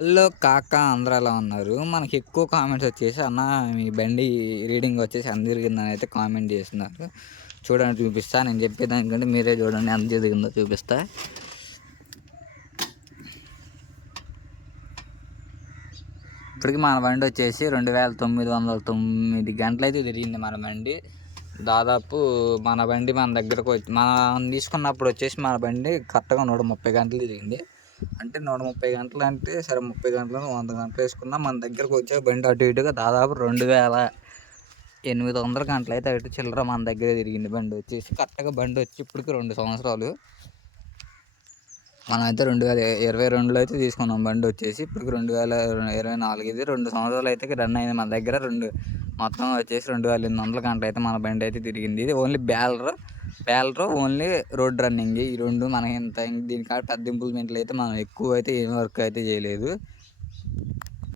Hello కాకా అందరూ ఎలా ఉన్నారు? మనకి ఎక్కువ కామెంట్స్ వచ్చేసి అన్న మీ బండి రీడింగ్ వచ్చేసి ఎంత తిరిగిందని అయితే కామెంట్ చేస్తున్నారు. చూడండి చూపిస్తా. నేను చెప్పేదానికంటే మీరే చూడండి ఎంత తిరిగిందో చూపిస్తా. ఇప్పటికి మన బండి వచ్చేసి 2909 గంటలైతే తిరిగింది మన బండి. దాదాపు మన బండి మన దగ్గరకు వచ్చి మనం తీసుకున్నప్పుడు వచ్చేసి మన బండి కరెక్ట్గా 130 గంటలు తిరిగింది. అంటే 130 గంటలు అంటే సరే 30 గంటలు 100 గంటలు వేసుకున్నా మన దగ్గరకు వచ్చే బండి అటు ఇటుగా దాదాపు 2800 గంటలు అయితే అటు చిల్లర మన దగ్గర తిరిగింది. బండి వచ్చేసి కరెక్ట్గా బండి వచ్చి ఇప్పటికి 2 సంవత్సరాలు. మనం అయితే 2022లో అయితే తీసుకున్నాం బండి వచ్చేసి. ఇప్పటికి 2024 ఇది 2 సంవత్సరాలు అయితే రన్ అయింది మన దగ్గర. మొత్తం వచ్చేసి 2800 గంటలు అయితే మన బండి అయితే తిరిగింది. ఇది ఓన్లీ బ్యాలర్ ఓన్లీ రోడ్ రన్నింగ్. ఈ రెండు మనకి దీనికాడ పెద్ద ఇంప్రూవ్మెంట్లు అయితే మనం ఎక్కువ అయితే ఏం వర్క్ అయితే చేయలేదు.